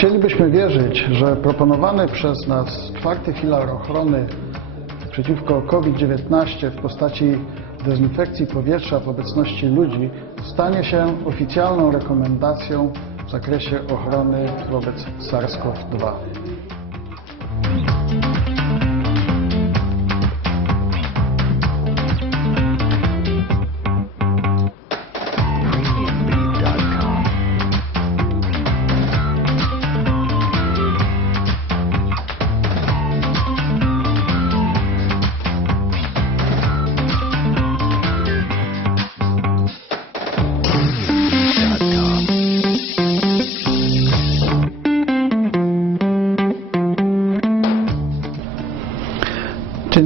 Chcielibyśmy wierzyć, że proponowany przez nas czwarty filar ochrony przeciwko COVID-19 w postaci dezynfekcji powietrza w obecności ludzi stanie się oficjalną rekomendacją w zakresie ochrony wobec SARS-CoV-2.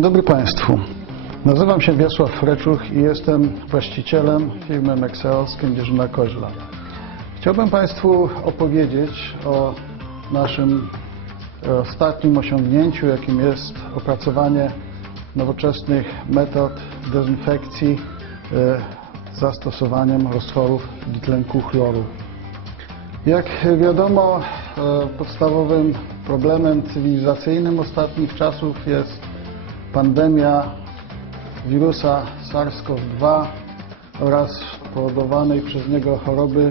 Dobry Państwu. Nazywam się Wiesław Freczuch i jestem właścicielem firmy Mexeo z Kędzierzyna Koźla. Chciałbym Państwu opowiedzieć o naszym e, ostatnim osiągnięciu, jakim jest opracowanie nowoczesnych metod dezynfekcji e, z zastosowaniem roztworów dwutlenku chloru. Jak wiadomo, e, podstawowym problemem cywilizacyjnym ostatnich czasów jest pandemia wirusa SARS-CoV-2 oraz spowodowanej przez niego choroby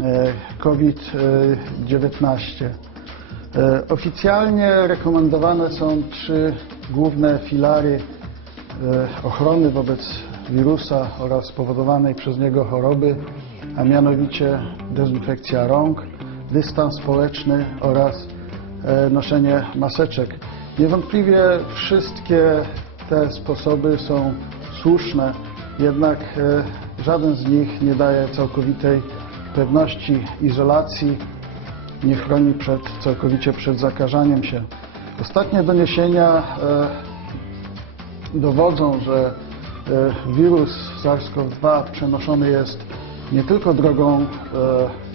e, COVID-19. E, Oficjalnie rekomendowane są trzy główne filary e, ochrony wobec wirusa oraz spowodowanej przez niego choroby, a mianowicie dezynfekcja rąk, dystans społeczny oraz noszenie maseczek. Niewątpliwie wszystkie te sposoby są słuszne, jednak e, żaden z nich nie daje całkowitej pewności izolacji, nie chroni przed, całkowicie przed zakażaniem się. Ostatnie doniesienia e, dowodzą, że e, wirus SARS-CoV-2 przenoszony jest nie tylko drogą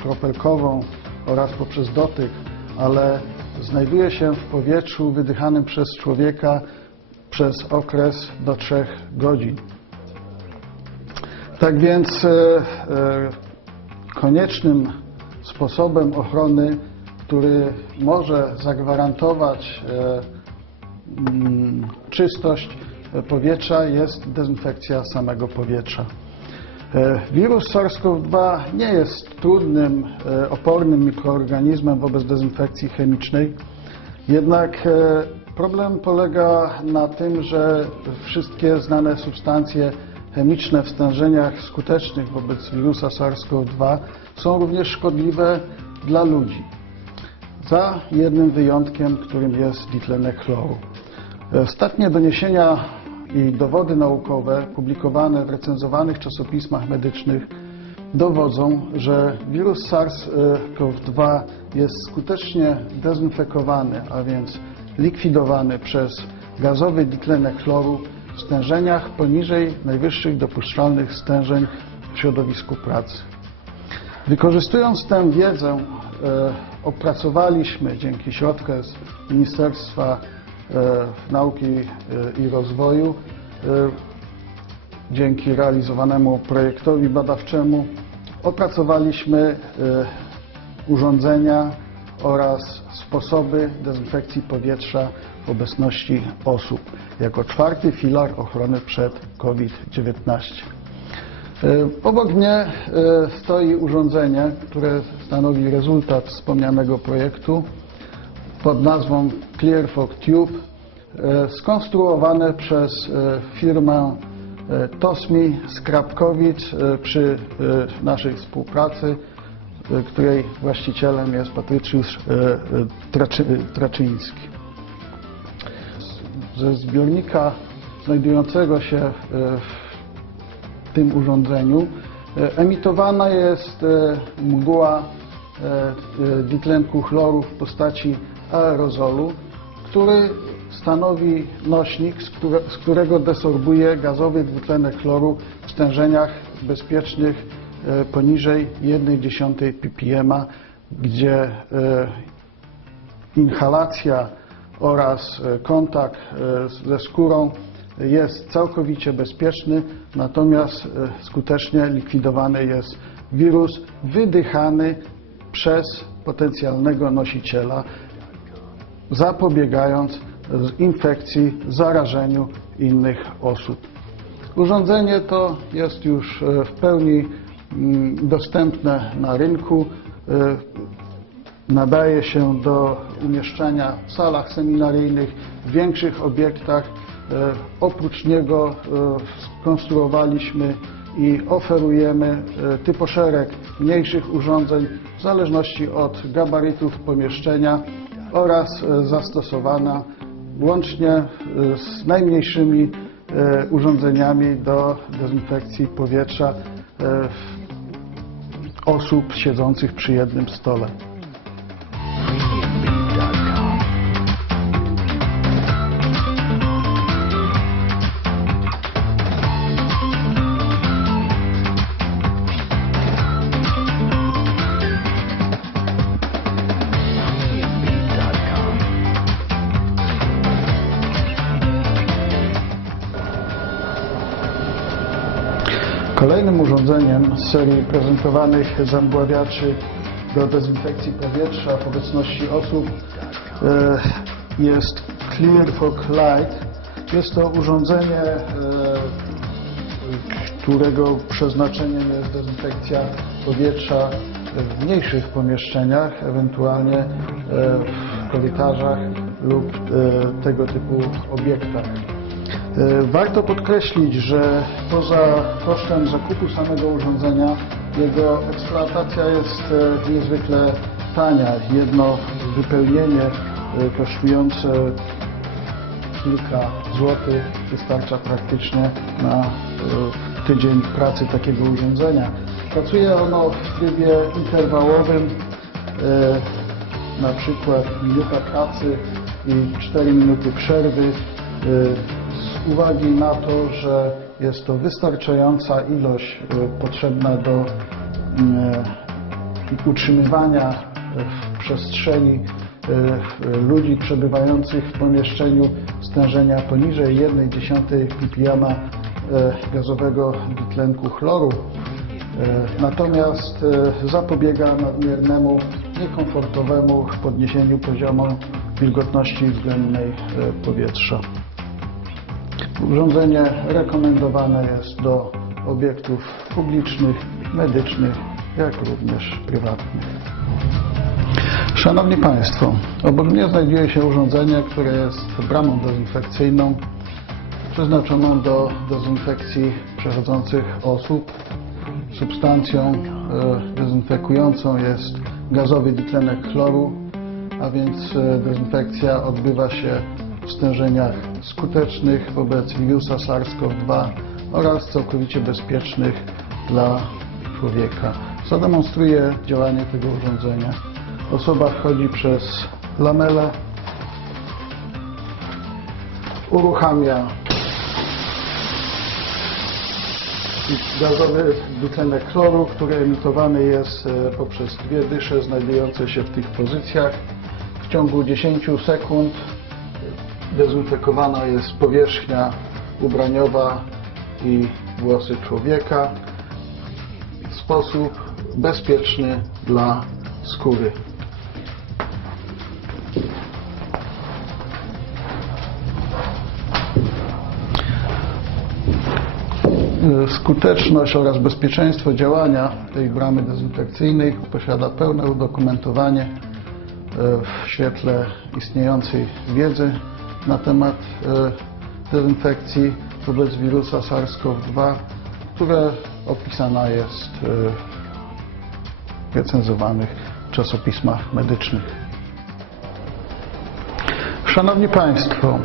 kropelkową oraz poprzez dotyk, ale znajduje się w powietrzu wydychanym przez człowieka przez okres do 3 godzin. Tak więc e, e, koniecznym sposobem ochrony, który może zagwarantować e, mm, czystość powietrza jest dezynfekcja samego powietrza. E, Wirus SARS-CoV-2 nie jest trudnym, e, opornym mikroorganizmem wobec dezynfekcji chemicznej, jednak e, problem polega na tym, że wszystkie znane substancje chemiczne w stężeniach skutecznych wobec wirusa SARS-CoV-2 są również szkodliwe dla ludzi. Za jednym wyjątkiem, którym jest dwutlenek chloru. Ostatnie doniesienia i dowody naukowe publikowane w recenzowanych czasopismach medycznych dowodzą, że wirus SARS-CoV-2 jest skutecznie dezynfekowany, a więc likwidowany przez gazowy dwutlenek chloru w stężeniach poniżej najwyższych dopuszczalnych stężeń w środowisku pracy. Wykorzystując tę wiedzę, e, opracowaliśmy dzięki środkom z Ministerstwa Nauki e, i Rozwoju, e, dzięki realizowanemu projektowi badawczemu, opracowaliśmy e, urządzenia oraz sposoby dezynfekcji powietrza w obecności osób, jako czwarty filar ochrony przed COVID-19. E, Obok mnie e, stoi urządzenie, które stanowi rezultat wspomnianego projektu pod nazwą ClearFog Tube, e, skonstruowane przez e, firmę e, Tosmi z Krapkowic przy naszej współpracy, której właścicielem jest Patrycjusz Traczy, Traczyński. Ze zbiornika znajdującego się w tym urządzeniu emitowana jest mgła dwutlenku chloru w postaci aerozolu, który stanowi nośnik, z, które, z którego desorbuje gazowy dwutlenek chloru w stężeniach bezpiecznych e, poniżej 1,1 ppm, gdzie e, inhalacja oraz e, kontakt ze skórą jest całkowicie bezpieczny, natomiast skutecznie likwidowany jest wirus wydychany przez potencjalnego nosiciela, zapobiegając infekcji, zarażeniu innych osób. Urządzenie to jest już e, w pełni mm, dostępne na rynku. E, Nadaje się do umieszczania w salach seminaryjnych, w większych obiektach. E, Oprócz niego skonstruowaliśmy i oferujemy typoszereg mniejszych urządzeń w zależności od gabarytów pomieszczenia oraz e, zastosowana łącznie e, z najmniejszymi e, urządzeniami do dezynfekcji powietrza osób siedzących przy jednym stole. Kolejnym urządzeniem z serii prezentowanych zamgławiaczy do dezynfekcji powietrza w obecności osób e, jest Clear Fog Light. Jest to urządzenie, e, którego przeznaczeniem jest dezynfekcja powietrza w mniejszych pomieszczeniach, ewentualnie e, w korytarzach lub tego typu obiektach. E, Warto podkreślić, że poza kosztem zakupu samego urządzenia, jego eksploatacja jest e, niezwykle tania. Jedno wypełnienie e, kosztujące kilka złotych wystarcza praktycznie na tydzień pracy takiego urządzenia. Pracuje ono w trybie interwałowym, na przykład minuta pracy i 4 minuty przerwy. Z uwagi na to, że jest to wystarczająca ilość e, potrzebna do e, utrzymywania w przestrzeni ludzi przebywających w pomieszczeniu stężenia poniżej 1,1 ppm gazowego dwutlenku chloru. Natomiast zapobiega nadmiernemu, niekomfortowemu podniesieniu poziomu wilgotności względnej powietrza. Urządzenie rekomendowane jest do obiektów publicznych, medycznych, jak również prywatnych. Szanowni Państwo, obok mnie znajduje się urządzenie, które jest bramą dezynfekcyjną przeznaczoną do dezynfekcji przechodzących osób. Substancją e, dezynfekującą jest gazowy dwutlenek chloru, a więc e, dezynfekcja odbywa się w stężeniach skutecznych wobec wirusa SARS-CoV-2 oraz całkowicie bezpiecznych dla człowieka. Zademonstruję działanie tego urządzenia. Osoba wchodzi przez lamelę, uruchamia gazowy dwutlenek chloru, który emitowany jest e, poprzez dwie dysze znajdujące się w tych pozycjach. W ciągu 10 sekund dezynfekowana jest powierzchnia ubraniowa i włosy człowieka w sposób bezpieczny dla skóry. Skuteczność oraz bezpieczeństwo działania tej bramy dezynfekcyjnej posiada pełne udokumentowanie e, w świetle istniejącej wiedzy na temat e, dezynfekcji wobec wirusa SARS-CoV-2, która opisana jest e, w recenzowanych czasopismach medycznych. Szanowni Państwo,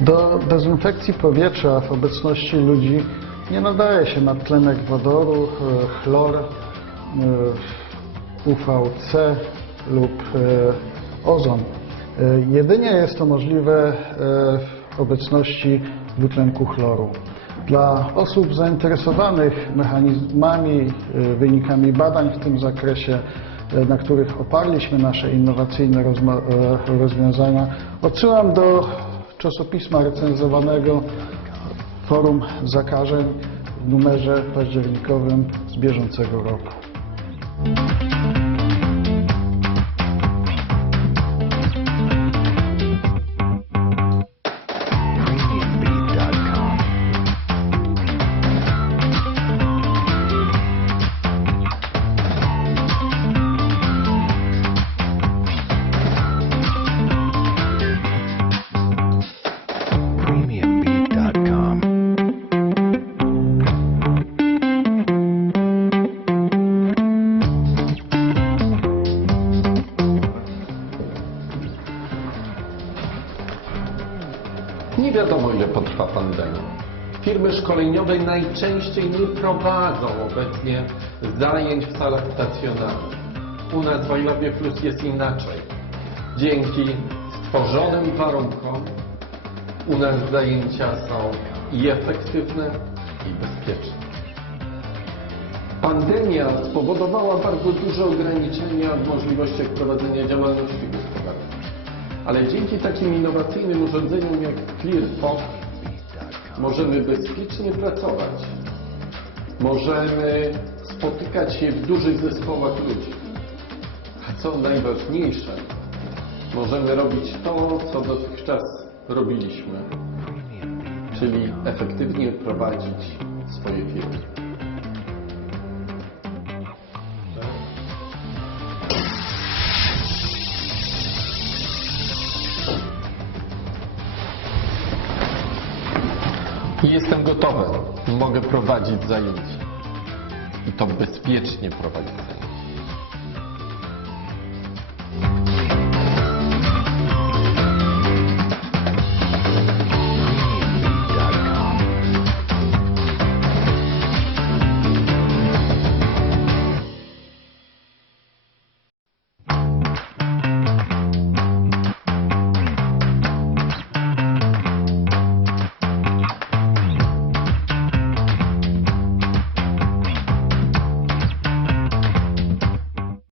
do dezynfekcji powietrza w obecności ludzi nie nadaje się nadtlenek wodoru, e, chlor, UVC lub ozon. E, Jedynie jest to możliwe e, w obecności dwutlenku chloru. Dla osób zainteresowanych mechanizmami, e, wynikami badań w tym zakresie, na których oparliśmy nasze innowacyjne rozwiązania, odsyłam do czasopisma recenzowanego Forum Zakażeń w numerze październikowym z bieżącego roku. Firmy szkoleniowe najczęściej nie prowadzą obecnie zajęć w salach stacjonarnych. U nas w iLabie Plus jest inaczej. Dzięki stworzonym warunkom u nas zajęcia są i efektywne, i bezpieczne. Pandemia spowodowała bardzo duże ograniczenia w możliwościach prowadzenia działalności gospodarczej. Ale dzięki takim innowacyjnym urządzeniom jak ClearFox możemy bezpiecznie pracować. Możemy spotykać się w dużych zespołach ludzi. A co najważniejsze, możemy robić to, co dotychczas robiliśmy, czyli efektywnie prowadzić swoje firmy. Jestem gotowy. Mogę prowadzić zajęcia. I to bezpiecznie prowadzić zajęcia.